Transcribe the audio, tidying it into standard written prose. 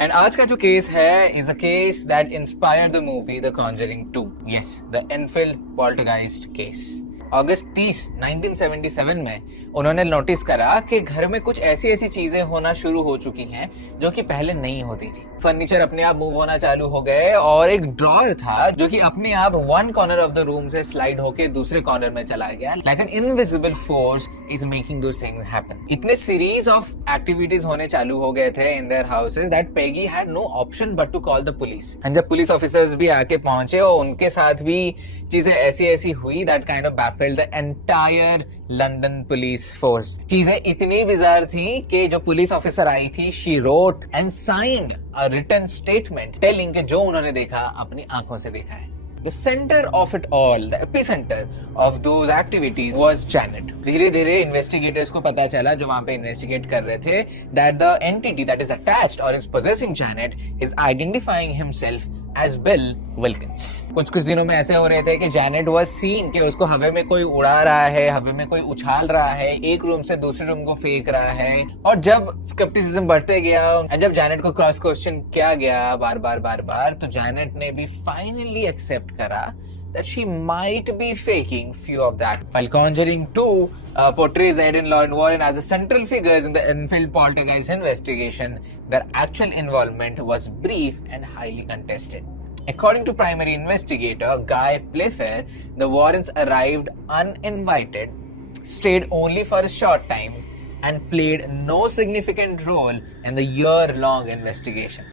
And आज का जो केस है is a case that inspired the movie the conjuring 2. Yes, the Enfield poltergeist case. अगस्त 30, 1977 में उन्होंने नोटिस करा कि घर में कुछ ऐसी ऐसी चीजें होना शुरू हो चुकी हैं जो कि पहले नहीं होती थी. फर्नीचर अपने आप मूव होना चालू हो गए और एक ड्रॉर था जो कि अपने आप one corner of the room से स्लाइड होके दूसरे कॉर्नर में चला गया. Like an invisible force is making those things happen. इतने सीरीज ऑफ एक्टिविटीज होने चालू हो गए थे in their houses that Peggy had no option but to call the police. And जब पुलिस ऑफिसर्स भी आके पहुंचे और उनके साथ भी चीजें ऐसी ऐसी हुई that kind of baffled the entire London police force. चीजें इतनी बिजार थी कि जो पुलिस ऑफिसर आई थी she wrote and signed a written statement telling कि जो उन्होंने देखा अपनी आंखों से देखा है. The center of it all, the epicenter of those activities was Janet. धीरे धीरे investigators को पता चला जो वहां पे investigate कर रहे थे that the entity that is attached or is possessing Janet is identifying himself as Bill Wilkins. कुछ दिनों में ऐसे हो रहे थे कि Janet was seen कि उसको हवा में कोई उड़ा रहा है, हवा में कोई उछाल रहा है, एक रूम से दूसरे रूम को फेंक रहा है. और जब स्केप्टिसिज्म बढ़ते गया और जब Janet को क्रॉस क्वेश्चन किया गया बार बार तो Janet ने भी फाइनली एक्सेप्ट करा that she might be faking few of that. While Conjuring 2 portrays Ed and Lauren Warren as the central figures in the Enfield poltergeist investigation, their actual involvement was brief and highly contested. According to primary investigator Guy Playfair, the Warrens arrived uninvited, stayed only for a short time, and played no significant role in the year-long investigation.